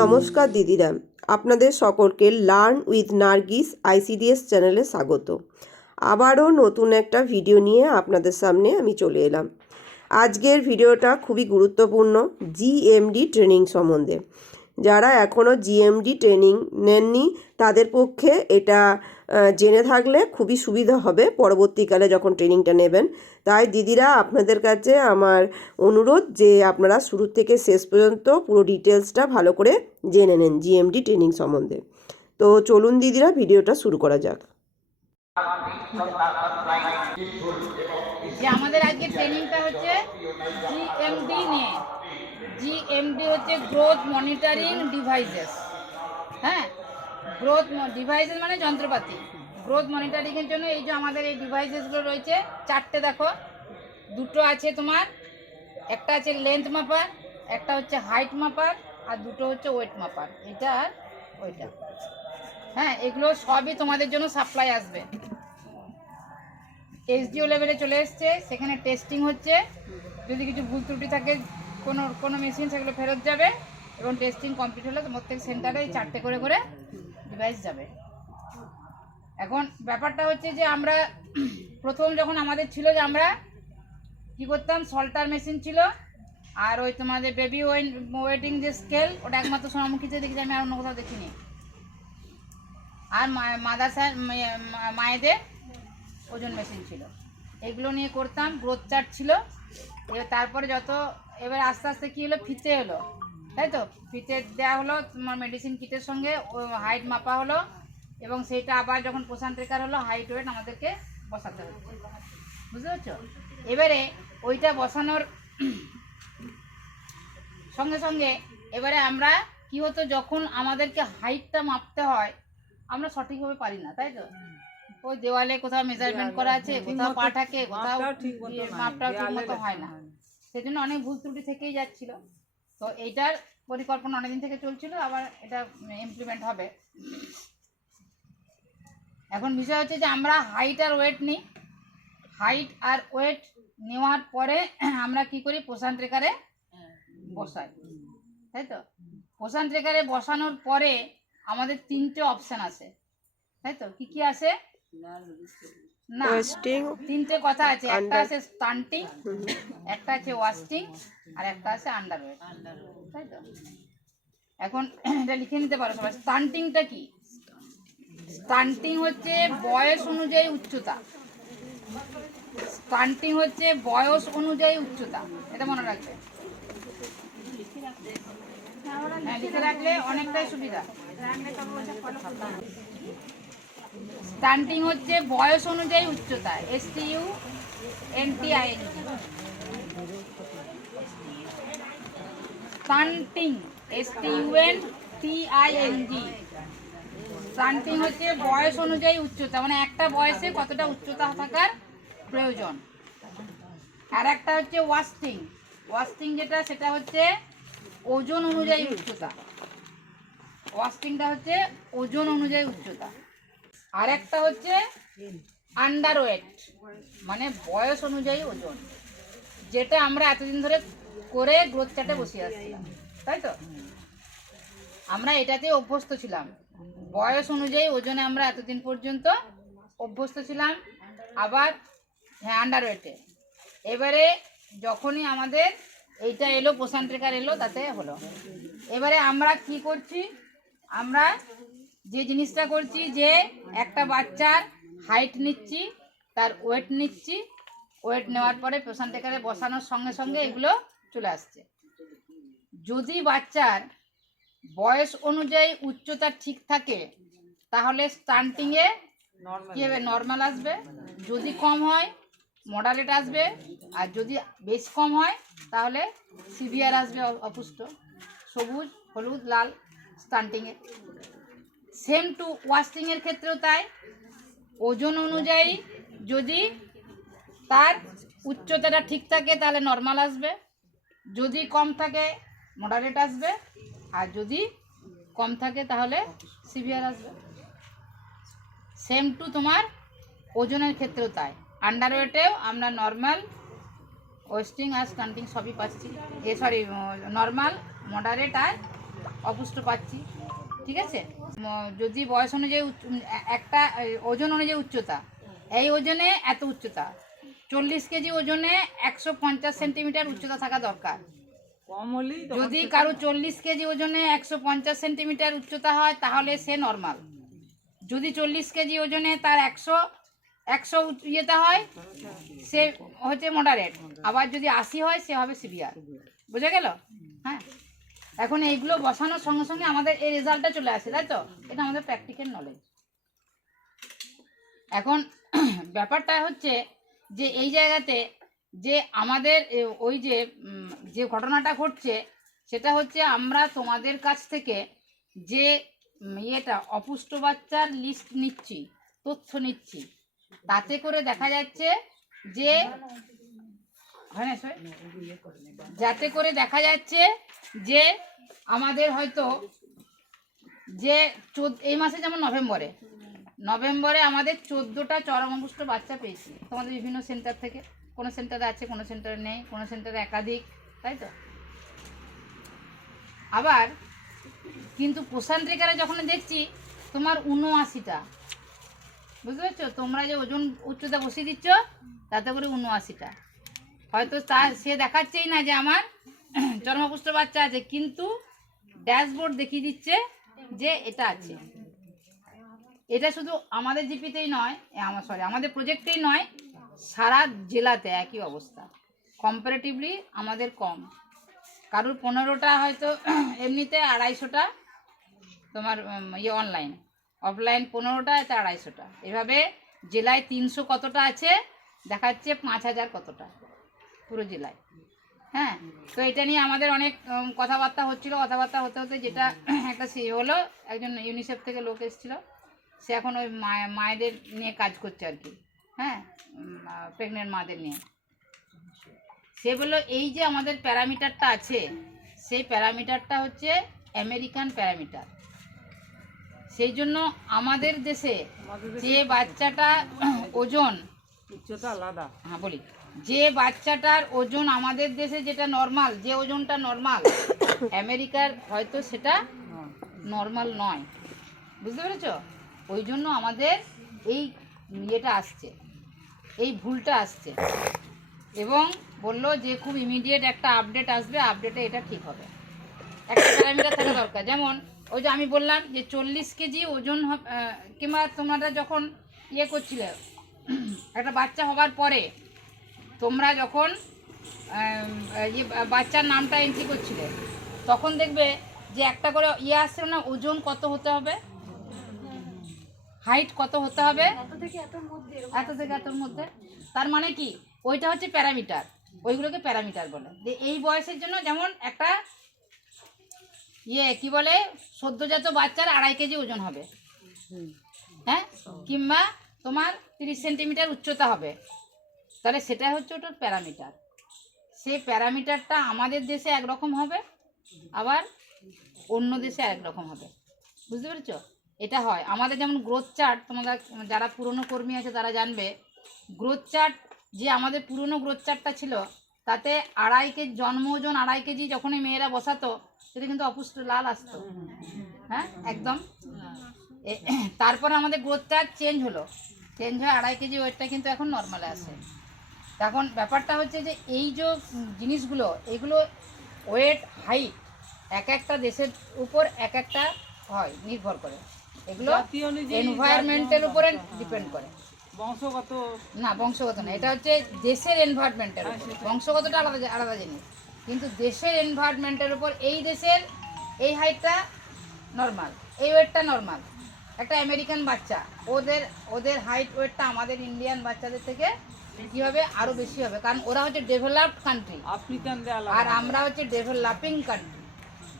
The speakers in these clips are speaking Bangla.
নমস্কার দিদিরা, আপনাদের সকলকে লার্ন উইথ নার্গিস আইসিডিএস চ্যানেলে স্বাগত। আবারও নতুন একটা ভিডিও নিয়ে আপনাদের সামনে আমি চলে এলাম। আজকের ভিডিওটা খুবই গুরুত্বপূর্ণ জিএমডি ট্রেনিং সম্বন্ধে। যারা এখনও জিএমডি ট্রেনিং নেননি তাদের পক্ষে এটা জেনে থাকলে খুবই সুবিধা হবে পরবর্তীকালে যখন ট্রেনিংটা নেবেন। তাই দিদিরা, আপনাদের কাছে আমার অনুরোধ যে আপনারা শুরু থেকে শেষ পর্যন্ত পুরো ডিটেলসটা ভালো করে জেনে নেন জিএমডি ট্রেনিং সম্বন্ধে। তো চলুন দিদিরা, ভিডিওটা শুরু করা যাক। যে আমাদের আজকে ট্রেনিংটা হচ্ছে জিএমডি নিয়ে। জিএমডি হচ্ছে গ্রোথ মনিটরিং ডিভাইসেস। হ্যাঁ, গ্রোথ ডিভাইসেস মানে যন্ত্রপাতি। গ্রোথ মনিটরিংয়ের জন্য এই যে আমাদের এই ডিভাইসেসগুলো রয়েছে চারটে। দেখো, দুটো আছে তোমার, একটা আছে লেন্থ মাপার, একটা হচ্ছে হাইট মাপার, আর দুটো হচ্ছে ওয়েট মাপার, এটা আর ওইটা। হ্যাঁ, এগুলো সবই তোমাদের জন্য সাপ্লাই আসবে। এসডিও লেভেলে চলে এসছে, সেখানে টেস্টিং হচ্ছে। যদি কিছু ভুল ত্রুটি থাকে কোনো মেশিন, সেগুলো ফেরত যাবে এবং টেস্টিং কমপ্লিট হলে প্রত্যেক সেন্টারে এই চারটে করে করে ডিভাইস যাবে। এখন ব্যাপারটা হচ্ছে যে আমরা প্রথম যখন আমাদের ছিল যে আমরা কী করতাম, সল্টার মেশিন ছিল, আর ওই তোমাদের বেবি ওয়েটিং যে স্কেল, ওটা একমাত্র সোনামুখীতে দেখেছি আমি, আর অন্য কোথাও দেখিনি। আর মাদাসার মায়েদের ওজন মেশিন ছিল, এগুলো নিয়ে করতাম। গ্রোথ চার্ট ছিল। এবার তারপরে এবার আস্তে আস্তে কী হলো, ফিতে এলো, তাই তো? ফিতে দেওয়া হলো তোমার মেডিসিন কিটের সঙ্গে, হাইট মাপা হলো, এবং সেইটা আবার যখন পোষণ ট্রেকার হলো, হাইট ওয়েট আমাদেরকে বসাতে হচ্ছে। বুঝতে পারছো? এবারে ওইটা বসানোর সঙ্গে সঙ্গে এবারে আমরা কি হতো, যখন আমাদেরকে হাইটটা মাপতে হয় আমরা সঠিকভাবে পারি না, তাই তো? ওই দেওয়ালে কোথাও মেজারমেন্ট করা আছে, কোথাও পা থাকে, কোথাও মাপটা ঠিক মতো হয় না, সেজন্য অনেক ভুল ত্রুটি থেকেই যাচ্ছিল। তো এইটার পরিকল্পনা অনেকদিন থেকে চলছিল, আবার এটা ইমপ্লিমেন্ট হবে। এখন বিষয় হচ্ছে যে আমরা হাইট আর ওয়েট নিই। হাইট আর ওয়েট নেওয়ার পরে আমরা কি করি, পোষণ ট্রেকারে বসাই, তাই তো? পোষণ ট্রেকারে বসানোর পরে আমাদের তিনটে অপশান আছে, তাই তো? কি কি আছে না, তিনটে কথা আছে। একটা আছে স্টান্টিং, একটা আছে ওয়াস্টিং, আর একটা আছে আন্ডারওয়েট, তাই তো? এখন এটা লিখে নিতে পারো সবাই। স্টান্টিংটা কি? স্টান্টিং হচ্ছে বয়স অনুযায়ী উচ্চতা। স্টান্টিং হচ্ছে বয়স অনুযায়ী উচ্চতা, এটা মনে রাখবে। হ্যাঁ, লিখে রাখলে অনেকটাই সুবিধা। স্টান্টিং হচ্ছে বয়স অনুযায়ী উচ্চতা, STUNTING। স্টান্টিং STUNTING। স্টান্টিং হচ্ছে বয়স অনুযায়ী উচ্চতা, মানে একটা বয়সে কতটা উচ্চতা থাকার প্রয়োজন। আর একটা হচ্ছে ওয়াস্টিং। ওয়াস্টিং যেটা, সেটা হচ্ছে ওজন অনুযায়ী উচ্চতা। ওয়াস্টিংটা হচ্ছে ওজন অনুযায়ী উচ্চতা। আর একটা হচ্ছে আন্ডারওয়েট, মানে বয়স অনুযায়ী ওজন, যেটা আমরা এতদিন ধরে করে গ্রোথ চার্টে বসিয়ে আসছিলাম, তাই তো? আমরা এটাতে অভ্যস্ত ছিলাম, বয়স অনুযায়ী ওজনে আমরা এতদিন পর্যন্ত অভ্যস্ত ছিলাম। আবার হ্যাঁ, আন্ডারওয়েটে। এবারে যখনই আমাদের এইটা এলো, পোষণ ট্রেকার এলো, তাতে হলো। এবারে আমরা কি করছি, আমরা যে জিনিসটা করছি যে একটা বাচ্চার হাইট নিচ্ছি, তার ওয়েট নিচ্ছি, ওয়েট নেওয়ার পরে পোষণ ট্রেকারে বসানোর সঙ্গে সঙ্গে এগুলো চলে আসছে। যদি বাচ্চার বয়স অনুযায়ী উচ্চতা ঠিক থাকে তাহলে স্টান্টিংয়ে কী হবে, নর্মাল আসবে। যদি কম হয় মডারেট আসবে, আর যদি বেশ কম হয় তাহলে সিভিয়ার আসবে, অপুষ্ট, সবুজ, হলুদ, লাল স্টান্টিংয়ে। সেম টু ওয়াস্টিংয়ের ক্ষেত্রেও তাই। ওজন অনুযায়ী যদি তার উচ্চতাটা ঠিক থাকে তাহলে নর্মাল আসবে, যদি কম থাকে মডারেট আসবে, আর যদি কম থাকে তাহলে সিভিয়ার আসবে। সেম টু তোমার ওজনের ক্ষেত্রেও তাই। আন্ডারওয়েটেও আমরা নর্মাল, ওয়েস্টিং আর স্টান্টিং সবই পাচ্ছি। নর্মাল, মডারেট আর অপুষ্ট পাচ্ছি, ঠিক আছে। যদি বয়স অনুযায়ী একটা ওজন অনুযায়ী উচ্চতা, এই ওজনে এত উচ্চতা, 40 কেজি ওজনে 150 সেন্টিমিটার উচ্চতা থাকা দরকার। যদি কারো 40 কেজি ওজনে 150 সেন্টিমিটার উচ্চতা হয় তাহলে সে নর্মাল। যদি 40 কেজি ওজনে তার 100 ইয়েতে হয় সে হচ্ছে মডারেট, আবার যদি 80 হয় সে হবে সিভিয়ার। বুঝে গেল? হ্যাঁ, এখন এইগুলো বসানোর সঙ্গে সঙ্গে আমাদের এই রেজাল্টটা চলে আসে, তাই তো? এটা আমাদের প্র্যাকটিক্যাল নলেজ। এখন ব্যাপারটা হচ্ছে যে এই জায়গাতে যে আমাদের ওই যে ঘটনাটা ঘটছে সেটা হচ্ছে আমরা তোমাদের কাছ থেকে যে ইয়েটা অপুষ্ট বাচ্চার লিস্ট নিচ্ছি, তথ্য নিচ্ছি, তাতে করে দেখা যাচ্ছে যে যাতে করে দেখা যাচ্ছে যে আমাদের হয়তো যে এই মাসে যেমন নভেম্বরে আমাদের 14টা চরম অপুষ্ট বাচ্চা পেয়েছি তোমাদের বিভিন্ন সেন্টার থেকে। কোনো সেন্টারে আছে, কোনো সেন্টারে নেই, কোনো সেন্টারে একাধিক, তাই তো? আবার কিন্তু প্রশান্তিকারে যখন দেখছি তোমার 79টা, বুঝতে পারছো? তোমরা যে ওজন উচ্চতা বসিয়ে দিচ্ছ তাতে করে 79টা, হয়তো সে দেখাচ্ছেই না যে আমার চরমপুষ্ট বাচ্চা আছে, কিন্তু ড্যাশবোর্ড দেখিয়ে দিচ্ছে যে এটা আছে। এটা শুধু আমাদের জিপিতেই নয়, আমাদের প্রজেক্টেই নয়, সারা জেলাতে একই অবস্থা। কম্পারেটিভলি আমাদের কম, কারোর 15টা হয়তো এমনিতে 250টা তোমার অনলাইন, অফলাইন 15টা, এতে 250টা, এভাবে জেলায় 300 কতটা আছে দেখাচ্ছে, 5000 কতটা পুরো জেলায়। হ্যাঁ, তো এটা নিয়ে আমাদের অনেক কথাবার্তা হচ্ছিল। কথাবার্তা হতে হতে যেটা একটা সে হলো, একজন ইউনিসেফ থেকে লোক এসেছিলো, সে এখন ওই মায়েদের নিয়ে কাজ করছে আর কি। হ্যাঁ, প্রেগনেন্ট মাদের নিয়ে। সে বললো এই যে আমাদের প্যারামিটারটা আছে, সেই প্যারামিটারটা হচ্ছে আমেরিকান প্যারামিটার। সেই জন্য আমাদের দেশে যে বাচ্চাটা ওজন উচ্চতা আলাদা, হ্যাঁ বলি, যে বাচ্চাটার ওজন আমাদের দেশে যেটা নর্মাল, যে ওজনটা নর্মাল, আমেরিকার হয়তো সেটা নর্মাল নয়। বুঝতে পেরেছ? ওই জন্য আমাদের এই ইয়েটা আসছে, এই ভুলটা আসছে, এবং বললো যে খুব ইমিডিয়েট একটা আপডেট আসবে, আপডেটে এটা ঠিক হবে। একটা প্যারামিটার থাকা দরকার, যেমন ওই যে আমি বললাম যে 40 কেজি ওজন, কিংবা তোমরা যখন ইয়ে করছিলে একটা বাচ্চা হবার পরে, তোমরা যখন বাচ্চার নামটা এন্ট্রি করছিলে তখন দেখবে যে একটা করে ইয়ে আসছে না, ওজন কত হতে হবে, হাইট কত হতে হবে, এত থেকে এতর মধ্যে। তার মানে কি, ওইটা হচ্ছে প্যারামিটার, ওইগুলোকে প্যারামিটার বলে। যে এই বয়সের জন্য যেমন একটা কি বলে, সদ্যজাত বাচ্চার 2.5 কেজি ওজন হবে, হ্যাঁ, কিংবা তোমার 30 সেন্টিমিটার উচ্চতা হবে, তাহলে সেটা হচ্ছে ওটার প্যারামিটার। সেই প্যারামিটারটা আমাদের দেশে একরকম হবে, আবার অন্য দেশে আরেক রকম হবে। বুঝতে পেরেছো? এটা হয় আমাদের যেমন গ্রোথ চার্ট, তোমরা যারা পুরনো কর্মী আছে তারা জানবে, গ্রোথ চার্ট যে আমাদের পুরনো গ্রোথ চার্টটা ছিল, তাতে 2.5 কেজি জন্ম ওজন 2.5 কেজি যখনই মেয়েরা বসাতো সেটা কিন্তু অপুষ্ট লাল আসতো, হ্যাঁ একদম। তারপরে আমাদের গ্রোথ চার্ট চেঞ্জ হয়ে 2.5 কেজি ওয়েটটা কিন্তু এখন নর্মালে আসে। এখন ব্যাপারটা হচ্ছে যে এই যে জিনিসগুলো, এগুলো ওয়েট হাইট এক একটা দেশের উপর এক একটা হয়, নির্ভর করে, এগুলো এনভায়রনমেন্টের উপরে ডিপেন্ড করে। বংশগত না, বংশগত না, এটা হচ্ছে দেশের এনভায়রনমেন্টের উপর। বংশগতটা আলাদা আলাদা জিনিস, কিন্তু দেশের এনভায়রনমেন্টের উপর। এই দেশের এই হাইটটা নর্মাল, এই ওয়েটটা নর্মাল। একটা আমেরিকান বাচ্চা, ওদের হাইট ওয়েটটা আমাদের ইন্ডিয়ান বাচ্চাদের থেকে কি হবে, আরো বেশি হবে, কারণ ওরা হচ্ছে ডেভেলপড কান্ট্রি, আর আমরা হচ্ছে ডেভেলপিং কান্ট্রি।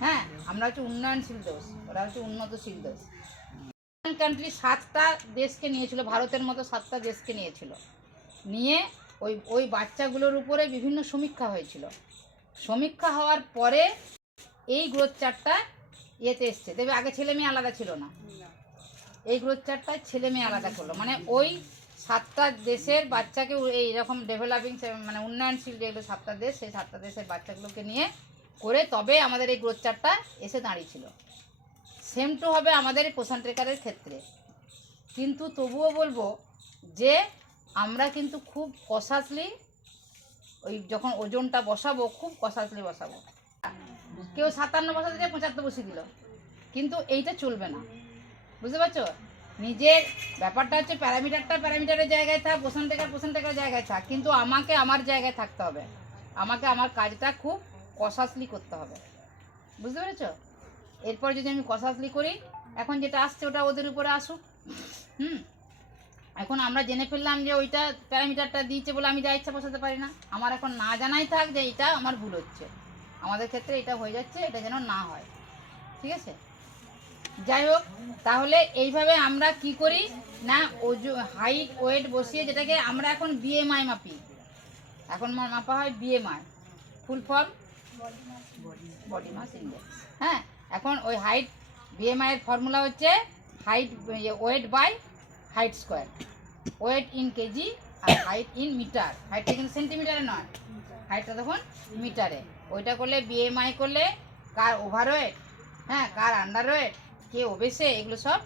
হ্যাঁ, আমরা হচ্ছে উন্নয়নশীল দেশ, ওরা হচ্ছে উন্নতশীল দেশ। কান্ট্রি 7টা দেশকে নিয়েছিল, ভারতের মতো 7টা দেশকে নিয়েছিল, নিয়ে ওই বাচ্চাগুলোর উপরে বিভিন্ন সমীক্ষা হয়েছিল। সমীক্ষা হওয়ার পরে এই গ্রোথ চার্টটা ইয়েতে এসছে। দেখবে আগে ছেলে মেয়ে আলাদা ছিল না, এই গ্রোথ চার্টটায় ছেলে মেয়ে আলাদা করলো, মানে ওই 7টা দেশের বাচ্চাকে, এইরকম ডেভেলপিং মানে উন্নয়নশীল যেগুলো 7টা দেশ, সেই 7টা দেশের বাচ্চাগুলোকে নিয়ে করে তবে আমাদের এই গ্রোথ চার্টটা এসে দাঁড়িয়েছিল। সেম টু হবে আমাদের এই পোষণ ট্রেকারের ক্ষেত্রে। কিন্তু তবুও বলবো যে আমরা কিন্তু খুব কশাসলি ওই যখন ওজনটা বসাবো খুব কশাসলি বসাবো। কেউ 57 বসাতে যায় 75 বসিয়ে দিল, কিন্তু এইটা চলবে না, বুঝতে পারছো? নিজের ব্যাপারটা হচ্ছে প্যারামিটারের জায়গায় থাক, পোষণ টেকার জায়গায় থাক, কিন্তু আমাকে আমার জায়গায় থাকতে হবে, আমাকে আমার কাজটা খুব কশাসলি করতে হবে, বুঝতে পেরেছো? এরপর যদি আমি কশাসলি করি, এখন যেটা আসছে ওটা ওদের উপরে আসুক। এখন আমরা জেনে ফেললাম যে ওইটা প্যারামিটারটা দিয়েছে বলে আমি যা ইচ্ছা বসাতে পারি না। আমার এখন না জানাই থাক যে এটা আমার ভুল হচ্ছে, আমাদের ক্ষেত্রে এটা হয়ে যাচ্ছে, এটা যেন না হয়, ঠিক আছে? যাই হোক, তাহলে এইভাবে আমরা কি করি না, হাইট ওয়েট বসিয়ে, যেটাকে আমরা এখন বিএমআই মাপি। এখন মাপা হয় BMI, full form body mass index. হ্যাঁ, এখন ওই হাইট বিএমআই এর ফর্মুলা হচ্ছে height weight by height square, weight in KG আর হাইট ইন মিটার। হাইটটা কিন্তু সেন্টিমিটারে নয়, হাইটটা তখন মিটারে। ওইটা করলে বিএমআই করলে কার ওভারওয়েট, হ্যাঁ, কার আন্ডার ওয়েট, কে ওবেসে, এগুলো সব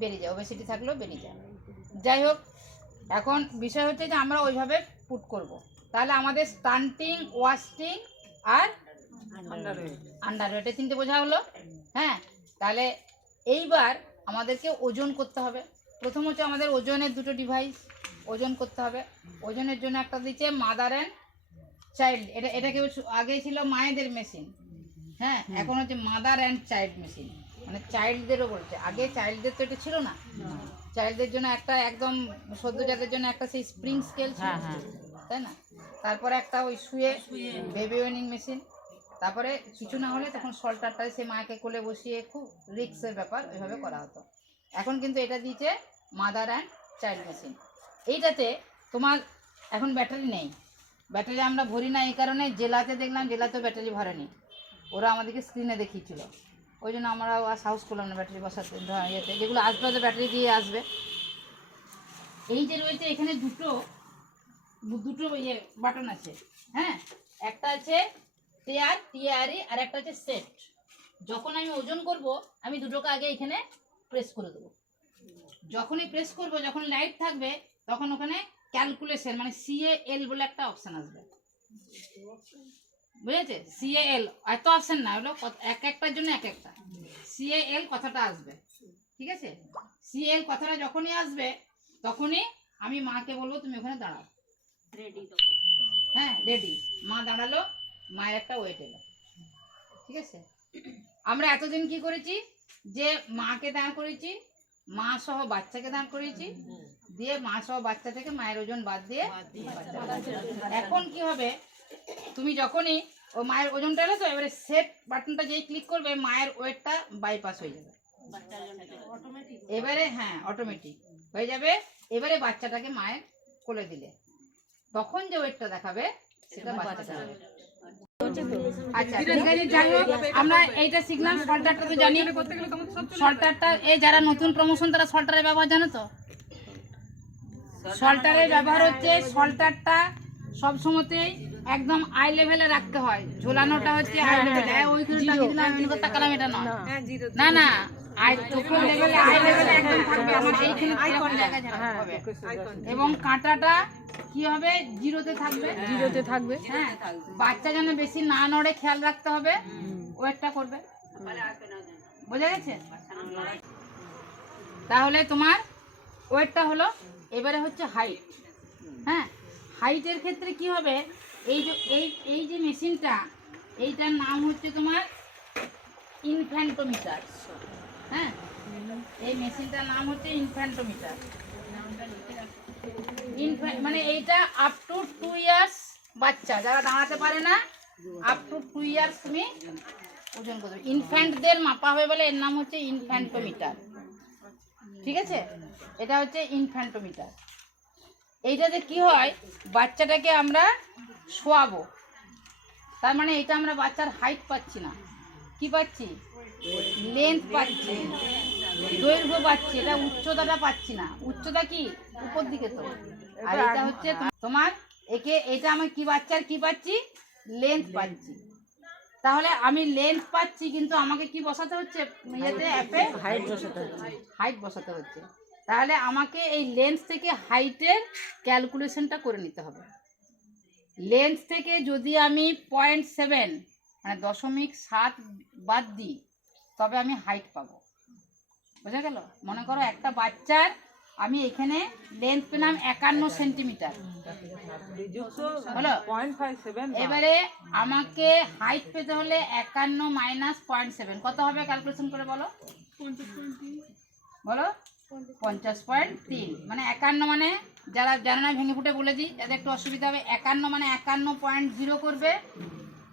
বেরিয়ে যায়, ওবেসিটি থাকলেও বেরিয়ে যায়। যাই হোক, এখন বিষয় হচ্ছে যে আমরা ওইভাবে পুট করব। তাহলে আমাদের স্টান্টিং, ওয়াস্টিং আর আন্ডারওয়েটে 3টে বোঝা হলো। হ্যাঁ, তাহলে এইবার আমাদেরকে ওজন করতে হবে। প্রথম হচ্ছে আমাদের ওজনের 2টো ডিভাইস ওজন করতে হবে। ওজনের জন্য একটা দিচ্ছে মাদার অ্যান্ড চাইল্ড। এটা কেউ আগে ছিল মায়েদের মেশিন, হ্যাঁ, এখন হচ্ছে মাদার অ্যান্ড চাইল্ড মেশিন, মানে চাইল্ডদেরও বলছে। আগে চাইল্ডদের তো এটা ছিল না, চাইল্ডদের জন্য একটা একদম সদ্যজাতের জন্য একটা সেই স্প্রিং স্কেল ছিল, তাই না? তারপরে একটা ওই শুয়ে বেবি ওয়েনিং মেশিন, তারপরে কিছু না হলে তখন সল্টারটা সে মাকে কোলে বসিয়ে, খুব রিক্সের ব্যাপার, ওইভাবে করা হতো। এখন কিন্তু এটা দিয়েছে মাদার অ্যান্ড চাইল্ড মেশিন। এইটাতে তোমার এখন ব্যাটারি নেই, ব্যাটারি আমরা ভরি না, এই কারণে জেলাতে দেখলাম, জেলাতেও ব্যাটারি ভরেনি, ওরা আমাদেরকে স্ক্রিনে দেখিয়েছিল, ওই জন্য আমরা সাহস করলাম না ব্যাটারি বসাতে। ইয়েতে যেগুলো আসবে তো ব্যাটারি দিয়ে আসবে। এই যে রয়েছে এখানে দুটো ইয়ে বাটন আছে, হ্যাঁ, একটা আছে টিআরই আর একটা আছে সেট। যখন আমি ওজন করব আমি দুটোকে আগে এখানে প্রেস করে দেবো। যখনই প্রেস করব, যখন লাইট থাকবে, তখন ওখানে ক্যালকুলেশন মানে CAL বলে একটা অপশান আসবে, বুঝেছে? CAL এত অপশান না, হলো এক একটার জন্য এক একটা CAL কথাটা আসবে, ঠিক আছে? CAL কথাটা যখনই আসবে তখনই আমি মাকে বলবো তুমি ওখানে দাঁড়াও, রেডি। হ্যাঁ, রেডি। মা দাঁড়ালো, মায়ের একটা ওয়েট এলো, ঠিক আছে? আমরা এতদিন কি করেছি, যে মাকে দাঁড় করেছি, মা সহ বাচ্চাকে দাঁড় করেছি, দিয়ে মা সহ বাচ্চা থেকে মায়ের ওজন বাদ দিয়ে। এখন কি হবে, তুমি যখনই ও মায়ের ওজনটা এলো তো, এবারে সেট বাটনটা যেই ক্লিক করবে, মায়ের ওয়েটটা বাইপাস হয়ে যাবে এবারে। হ্যাঁ, অটোমেটিক হয়ে যাবে। এবারে বাচ্চাটাকে মায়ের কোলে দিলে তখন যে ওয়েটটা দেখাবে সেটা বাচ্চাটা হবে। আচ্ছা, ঠিক আছে। যাই হোক, আমরা এইটা শিখলাম। সল্টারটা তো জানি, সল্টারটা এই যারা নতুন প্রমোশন তারা সল্টারের ব্যবহার জানো তো? সল্টারের ব্যবহার হচ্ছে, সল্টারটা সবসময়তেই একদম আই লেভেলে রাখতে হয়। ঝোলানোটা হচ্ছে আই লেভেলে, ওই করে টাকিয়ে দিলাম, আমি তাকালাম, এটা নয়, না না, আই চোখের লেভেলে, আই লেভেলে একদম থাকবে। আমার এইখানে এরকম জায়গায় হবে, এবং কাঁটাটা কি হবে, জিরোতে থাকবে, হ্যাঁ। বাচ্চা যেন বেশি না নড়ে খেয়াল রাখতে হবে, ওয়েটটা করবে, বোঝা গেছে? তাহলে তোমার ওয়েটটা হলো। এবারে হচ্ছে হাইট। হ্যাঁ, হাইটের ক্ষেত্রে কি হবে, এই যে মেশিনটা, এইটার নাম হচ্ছে তোমার ইনফ্যান্টোমিটার। হ্যাঁ, এই মেশিনটার নাম হচ্ছে ইনফ্যান্টোমিটার। মানে এইটা আপ টু 2 ইয়ার্স বাচ্চা যারা দাঁড়াতে পারে না, আপ টু 2 ইয়ার্স তুমি ওজন করবে। ইনফ্যান্টদের মাপা হবে বলে এর নাম হচ্ছে ইনফ্যান্টোমিটার, ঠিক আছে? এটা হচ্ছে ইনফ্যান্টোমিটার। এইটাতে কি হয়, বাচ্চাটাকে আমরা শোয়াবো, তার মানে এটা আমরা বাচ্চার হাইট পাচ্ছি না, কি পাচ্ছি, লেন্থ পাচ্ছি, দৈর্ঘ্য পাচ্ছি, এটা উচ্চতাটা পাচ্ছি না। উচ্চতা কি উপর দিকে তো, আর এটা হচ্ছে তোমার এটা আমি কি বাচ্চার কি পাচ্ছি, লেন্থ পাচ্ছি, তাহলে আমি লেন্থ পাচ্ছি, কিন্তু আমাকে কি বসাতে হচ্ছে ইয়েতে অ্যাপে? হাইট বসাতে হচ্ছে। তাহলে আমাকে এই লেন্থ থেকে হাইটের ক্যালকুলেশনটা করে নিতে হবে। লেন্থ থেকে যদি আমি 0.7 মানে 0.7 বাদ দিই, তবে আমি হাইট পাবো। বোঝা গেল? মনে করো একটা বাচ্চার আমি এখানে লেন্থ পেলাম 51 সেন্টিমিটার, হলো। এবারে আমাকে হাইট পেতে হলে 51 মাইনাস 0.7 কত হবে? ক্যালকুলেশন করে বলো, বলো। 50.3 মানে 51 মানে, যারা জানে না ভেঙে ফুটে বলে দিই, যাদের একটু অসুবিধা হবে। 51 মানে 51.0 করবে,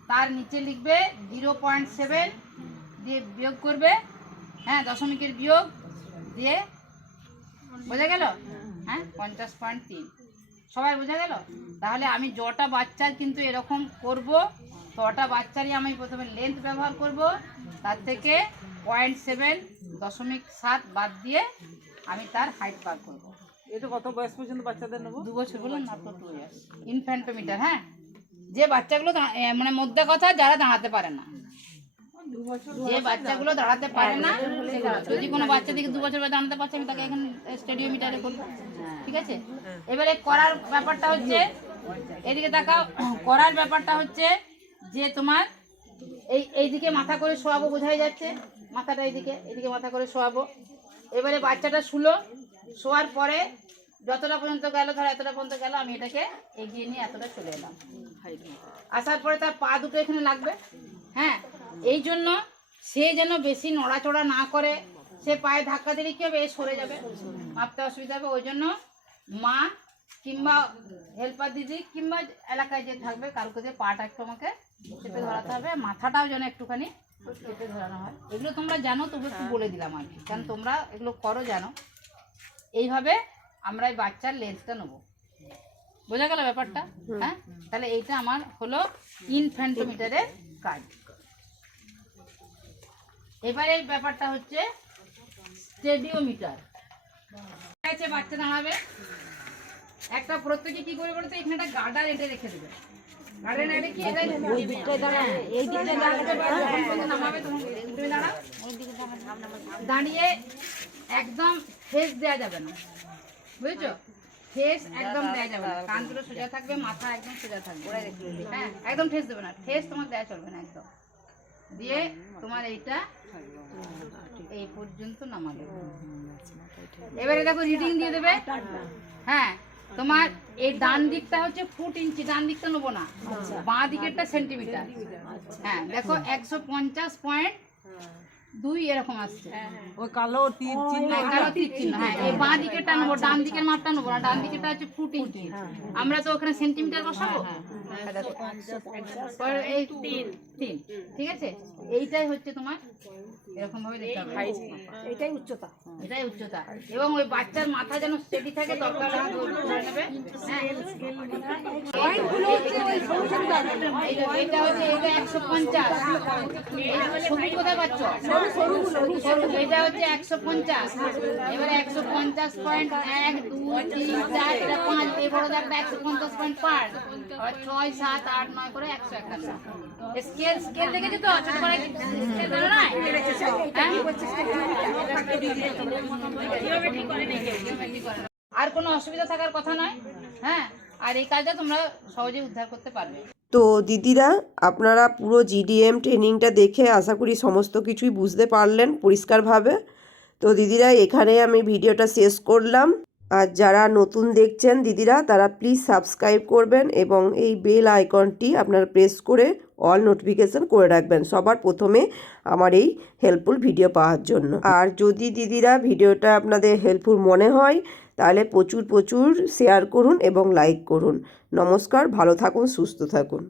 তার নিচে লিখবে 0.7 দিয়ে বিয়োগ করবে, হ্যাঁ, দশমিকের বিয়োগ দিয়ে। বোঝা গেল? হ্যাঁ, 50.3। সবাই বোঝা গেল? তাহলে আমি যটা বাচ্চার কিন্তু এরকম করব, তটা বাচ্চারই আমি প্রথমে লেন্থ ব্যবহার করব, তার থেকে 0.7 0.7 বাদ দিয়ে আমি তার হাইট বার করব। এটা কত বয়স পর্যন্ত বাচ্চাদের নেব? 2 বছর বললাম না, 2 ইয়ার্স ইনফ্যান্টোমিটার। হ্যাঁ, যে বাচ্চাগুলো মানে মধ্যে কথা যারা দাঁড়াতে পারে না, যে বাচ্চাগুলো দাঁড়াতে পারে না, যদি কোনো বাচ্চা দিকে 2 বছর দাঁড়াতে পারছে, আমি তাকে এখানে স্টেডিওমিটারে করবো। ঠিক আছে? এবারে করার ব্যাপারটা হচ্ছে, এদিকে তাকাও, করার ব্যাপারটা হচ্ছে যে তোমার এইদিকে মাথা করে শোয়াবো, বোঝাই যাচ্ছে? মাথাটা এদিকে মাথা করে শোয়াবো। এবারে বাচ্চাটা শোয়ার পরে যতটা পর্যন্ত গেল, ধরো এতটা পর্যন্ত গেল, আমি এটাকে এগিয়ে নিয়ে এতটা চলে এলাম। আসার পরে তার পা দুটো এখানে লাগবে। হ্যাঁ, এই জন্য সে যেন বেশি নড়াচড়া না করে, সে পায়ে ধাক্কা দিলে কি হবে? সরে যাবে, মাপতে অসুবিধা হবে। ওই জন্য মা কিংবা হেল্পার দিদি কিংবা এলাকায় যে থাকবে, কারোকে দিয়ে পাটা একটু আমাকে চেপে ধরাতে হবে, মাথাটাও যেন একটুখানি চেপে ধরানো হয়। এগুলো তোমরা জানো, তবু একটু বলে দিলাম আর কি, কারণ তোমরা এগুলো করো, জানো। এইভাবে আমরা এই বাচ্চার লেন্থটা নেবো। বোঝা গেল ব্যাপারটা? হ্যাঁ, তাহলে এইটা আমার হলো ইনফ্যান্টোমিটারের কাজ। এবারে ব্যাপারটা হচ্ছে স্টেডিওমিটার। বাচ্চা দাঁড়াবে, একটা প্রত্যেকে কি করে বলতে, এখানে একটা গার্ডার এঁটে রেখে দেবে। গার্ডার এঁটে কি এটা নামাবে, তুমি দাঁড়াও, দাঁড়িয়ে একদম ফেস দেওয়া যাবে না, বুঝেছো? ফেস একদম দেওয়া যাবে না, কানগুলো সোজা থাকবে, মাথা একদম সোজা থাকবে। হ্যাঁ, একদম ফেস দেবে না, ফেস তোমার দেওয়া চলবে না একদম। দিয়ে তোমার এইটা এই পর্যন্ত নামাবে। এবারে দেখো রিডিং দিয়ে দেবে। হ্যাঁ, তোমার এই ডান দিকটা হচ্ছে ফুট ইঞ্চি, ডান দিকটা নেবো না, বাঁ দিকেরটা সেন্টিমিটার। হ্যাঁ, দেখো 150.2 এরকম আসছে। ওই কালো তীর চিহ্ন, কালো তীর চিহ্ন। হ্যাঁ, এই বাঁ দিকেরটা নেবো, ডান দিকের মাপটা নেবো না, ডান দিকেরটা হচ্ছে ফুট ইঞ্চি। আমরা তো ওখানে সেন্টিমিটার বসাবো। এই 3, ঠিক আছে? এইটাই হচ্ছে তোমার, এরকম ভাবে দেখতে হবে, এটাই উচ্চতা। এবং ওই বাচ্চার মাথা যেন স্টেডি থাকে, দরকার হলে ধরে নেবে। এইটা হচ্ছে 150। সবুজ কোথায় পাচ্ছ? এটা হচ্ছে 150। এবারে 150.1 2 3 4 5, এই বড় দাগটা 150.5, 6 7 8 9 করে 151। স্কেল দেখেছি তো, ছোট করে স্কেল ধরো না। আর কোনো অসুবিধা থাকার কথা নয়। হ্যাঁ, আর এই কাজটা তোমরা সহজেই উদ্ধার করতে পারবে। তো দিদিরা, আপনারা পুরো জিডিএম ট্রেনিংটা দেখে আশা করি সমস্ত কিছুই বুঝতে পারলেন পরিষ্কারভাবে। তো দিদিরা, এখানে আমি ভিডিওটা শেষ করলাম। আর যারা নতুন দেখছেন দিদিরা, তারা প্লিজ সাবস্ক্রাইব করবেন এবং এই বেল আইকনটি আপনারা প্রেস করে অল নোটিফিকেশান করে রাখবেন সবার প্রথমে আমার এই হেল্পফুল ভিডিও পাওয়ার জন্য। আর যদি দিদিরা ভিডিওটা আপনাদের হেল্পফুল মনে হয়, তাহলে প্রচুর শেয়ার করুন এবং লাইক করুন। নমস্কার, ভালো থাকুন, সুস্থ থাকুন।